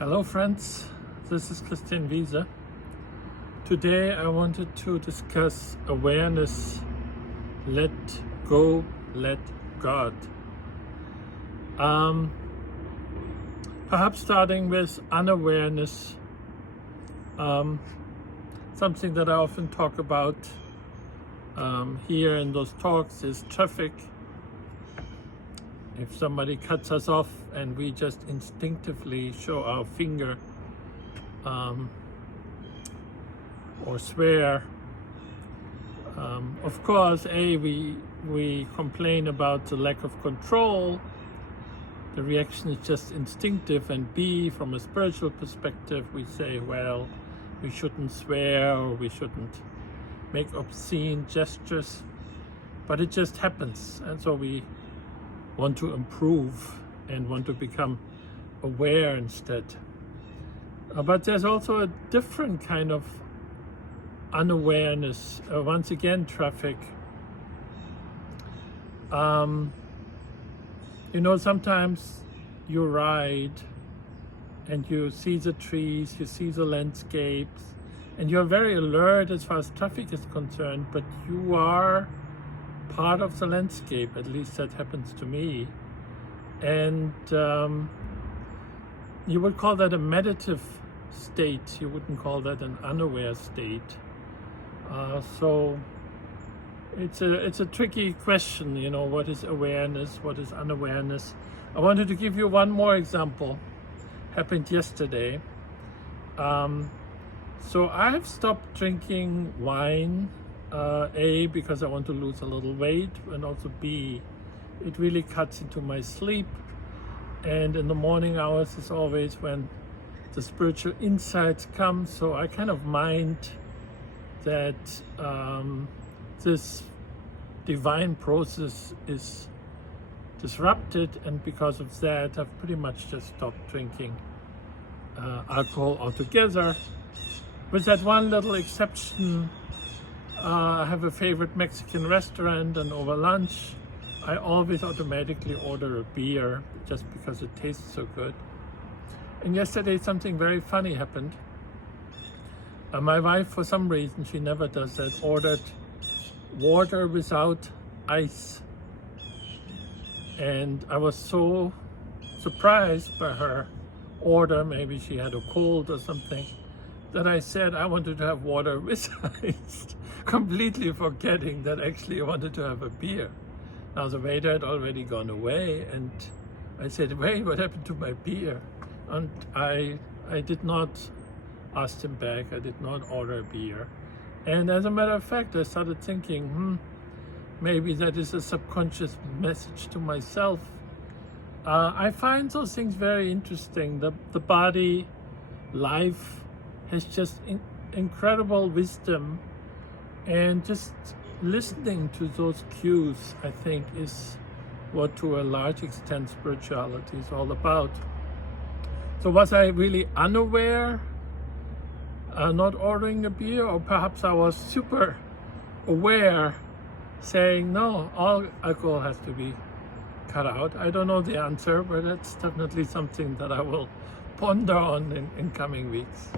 Hello friends, this is Christian Wiese. Today I wanted to discuss awareness, let go, let God. Perhaps starting with unawareness, something that I often talk about here in those talks is traffic. If somebody cuts us off and we just instinctively show our finger or swear, of course, we complain about the lack of control. The reaction is just instinctive, and B, from a spiritual perspective, we say, well, we shouldn't swear or we shouldn't make obscene gestures, but it just happens, and so we want to improve and want to become aware instead. But there's also a different kind of unawareness, once again traffic. Sometimes you ride and you see the trees, you see the landscapes, and you're very alert as far as traffic is concerned, but you are part of the landscape. At least that happens to me. And you would call that a meditative state. You wouldn't call that an unaware state. So it's a tricky question, what is awareness, what is unawareness? I wanted to give you one more example. Happened yesterday. So I've stopped drinking wine, A, because I want to lose a little weight, and also B, it really cuts into my sleep. And in the morning hours is always when the spiritual insights come. So I kind of mind that this divine process is disrupted, and because of that I've pretty much just stopped drinking alcohol altogether, with that one little exception. I have a favorite Mexican restaurant, and over lunch I always automatically order a beer just because it tastes so good. And yesterday something very funny happened. My wife, for some reason, she never does that, ordered water without ice. And I was so surprised by her order, maybe she had a cold or something, that I said I wanted to have water with ice, completely forgetting that actually I wanted to have a beer. Now the waiter had already gone away, and I said, wait, what happened to my beer? And I did not ask him back. I did not order a beer. And as a matter of fact, I started thinking, maybe that is a subconscious message to myself. I find those things very interesting. The body, life, has just incredible wisdom, and just listening to those cues, I think, is what to a large extent spirituality is all about. So was I really unaware, not ordering a beer, or perhaps I was super aware, saying no, all alcohol has to be cut out? I don't know the answer, but that's definitely something that I will ponder on in coming weeks.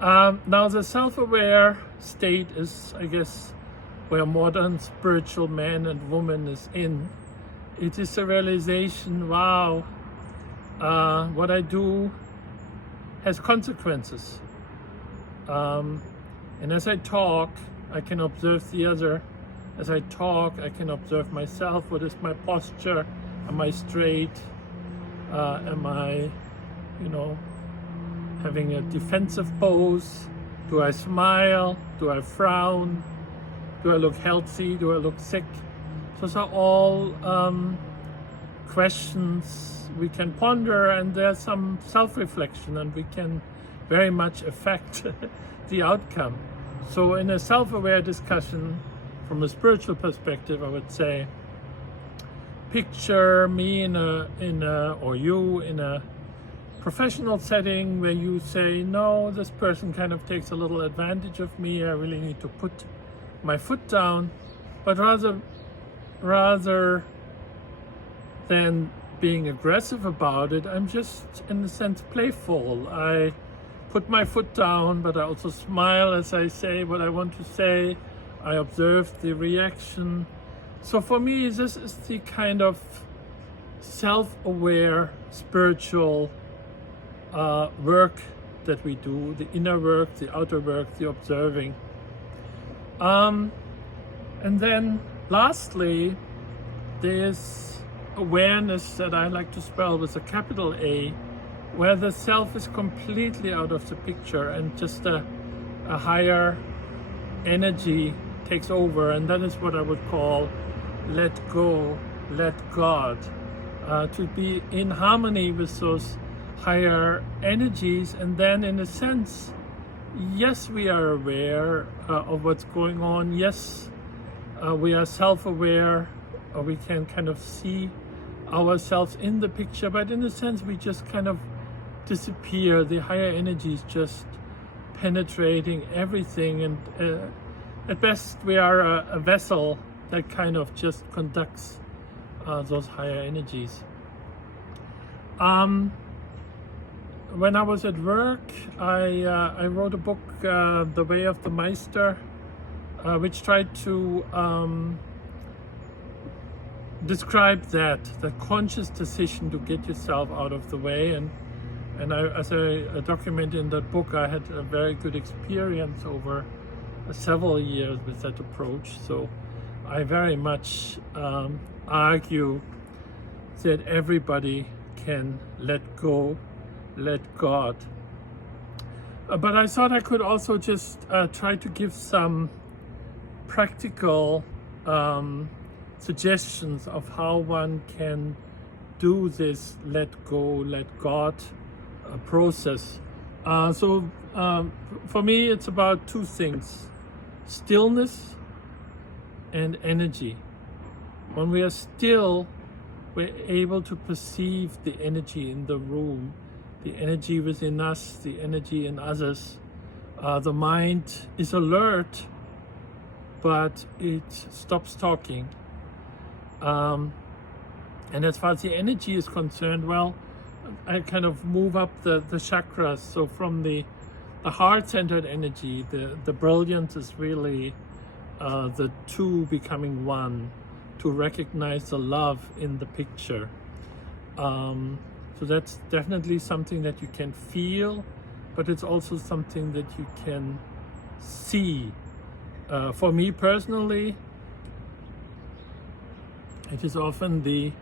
Now the self-aware state is, I guess, where modern spiritual man and woman is in. It is a realization, wow, what I do has consequences. And as I talk, I can observe the other. As I talk, I can observe myself. What is my posture? Am I straight? Am I, having a defensive pose? Do I smile? Do I frown? Do I look healthy? Do I look sick? Those are all questions we can ponder, and there's some self-reflection, and we can very much affect the outcome. So in a self-aware discussion, from a spiritual perspective, I would say, picture me or you in a professional setting where you say, no, this person kind of takes a little advantage of me. I really need to put my foot down. But rather than being aggressive about it. I'm just, in a sense, playful. I put my foot down, but I also smile as I say what I want to say. I observe the reaction. So for me, this is the kind of self-aware spiritual work that we do, the inner work, the outer work, the observing. And then lastly, there's awareness that I like to spell with a capital A, where the self is completely out of the picture and just a higher energy takes over. And that is what I would call let go, let God, to be in harmony with those higher energies. And then in a sense, yes, we are aware of what's going on. Yes, we are self-aware, or we can kind of see ourselves in the picture, but in a sense we just kind of disappear. The higher energies just penetrating everything, and at best we are a vessel that kind of just conducts those higher energies. When I was at work, I wrote a book, The Way of the Meister, which tried to describe the conscious decision to get yourself out of the way. And as I document in that book, I had a very good experience over several years with that approach. So I very much argue that everybody can let go, let God. But I thought I could also just try to give some practical suggestions of how one can do this let go, let God process. So for me, it's about two things: stillness and energy. When we are still, we're able to perceive the energy in the room, the energy within us, the energy in others. The mind is alert, but it stops talking. And as far as the energy is concerned, well, I kind of move up the chakras. So from the heart-centered energy, the brilliance is really the two becoming one, to recognize the love in the picture. So that's definitely something that you can feel, but it's also something that you can see. For me personally, it is often the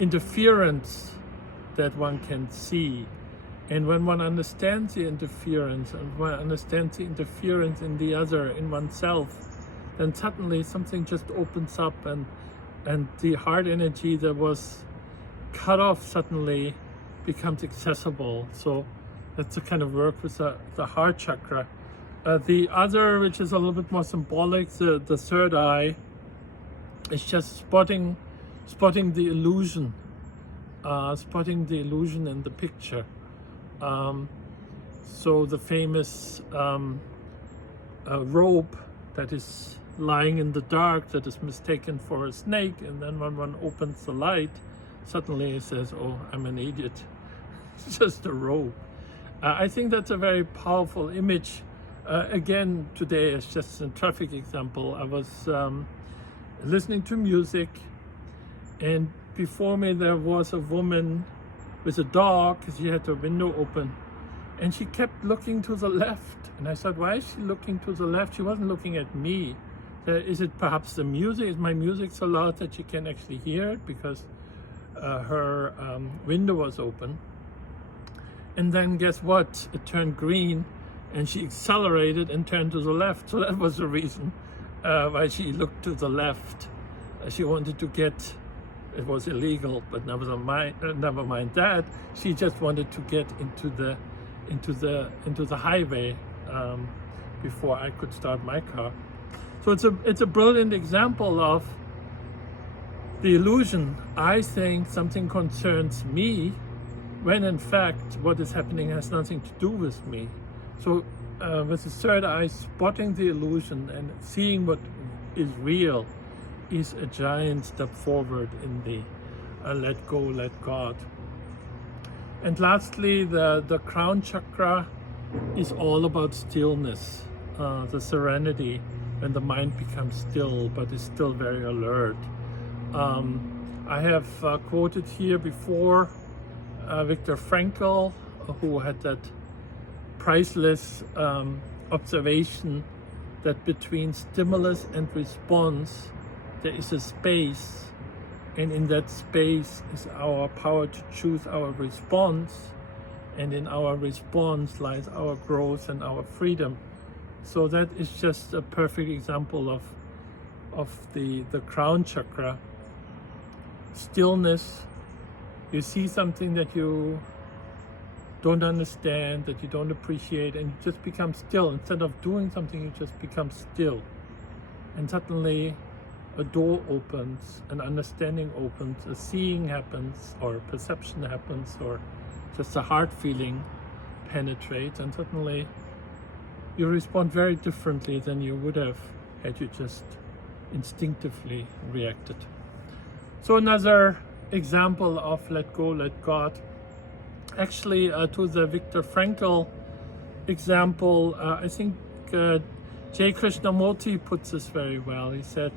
interference that one can see. And when one understands the interference, and one understands the interference in the other, in oneself, then suddenly something just opens up, and the heart energy that was cut off suddenly becomes accessible. So that's the kind of work with the heart chakra. The other, which is a little bit more symbolic, the third eye, is just spotting the illusion, spotting the illusion in the picture. So the famous rope that is lying in the dark, that is mistaken for a snake, and then when one opens the light, suddenly it says, "Oh, I'm an idiot. It's just a rope." I think that's a very powerful image. Again, today, as just a traffic example, I was listening to music, and before me there was a woman with a dog. She had her window open, and she kept looking to the left. And I thought, why is she looking to the left? She wasn't looking at me. Is it perhaps the music? Is my music so loud that she can actually hear it? Because her window was open. And then guess what? It turned green, and she accelerated and turned to the left. So that was the reason why she looked to the left. She wanted to get, it was illegal, but never mind that. She just wanted to get into the highway before I could start my car. So it's a brilliant example of the illusion. I think something concerns me, when in fact what is happening has nothing to do with me. So with the third eye, spotting the illusion and seeing what is real is a giant step forward in the let go, let God. And lastly, the crown chakra is all about stillness, the serenity, when the mind becomes still but is still very alert. I have quoted here before Viktor Frankl, who had that priceless observation that between stimulus and response there is a space, and in that space is our power to choose our response, and in our response lies our growth and our freedom. So that is just a perfect example of the crown chakra. Stillness. You see something that you don't understand, that you don't appreciate, and you just become still. Instead of doing something, you just become still. And suddenly a door opens, an understanding opens, a seeing happens, or perception happens, or just a heart feeling penetrates, and suddenly you respond very differently than you would have had you just instinctively reacted. So another example of let go, let God. Actually, to the Viktor Frankl example, I think J. Krishnamurti puts this very well. He said,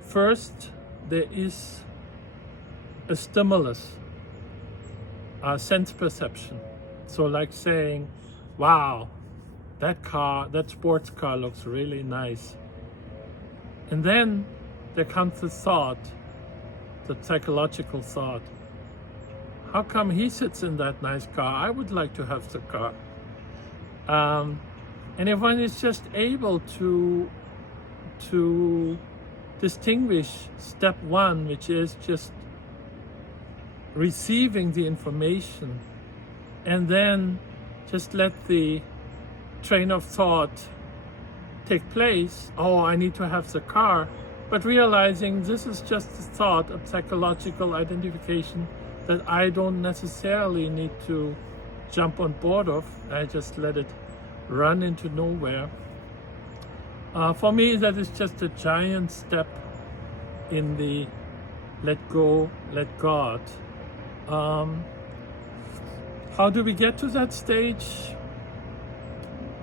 first, there is a stimulus, a sense perception. So like saying, wow, that sports car looks really nice. And then there comes the thought, the psychological thought, how come he sits in that nice car? I would like to have the car. And if one is just able to distinguish step one, which is just receiving the information, and then just let the train of thought take place, oh, I need to have the car, but realizing this is just a thought, a psychological identification that I don't necessarily need to jump on board of. I just let it run into nowhere. For me, that is just a giant step in the let go, let God. How do we get to that stage?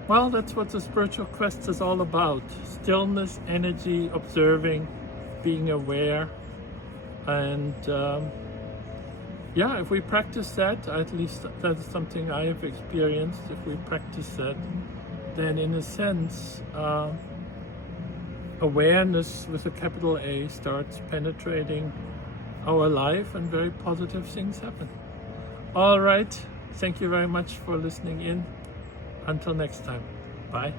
Well, that's what the spiritual quest is all about. Stillness, energy, observing, being aware. And yeah, if we practice that, at least that is something I have experienced, if we practice that, then in a sense, awareness with a capital A starts penetrating our life and very positive things happen. All right, thank you very much for listening in. Until next time, bye.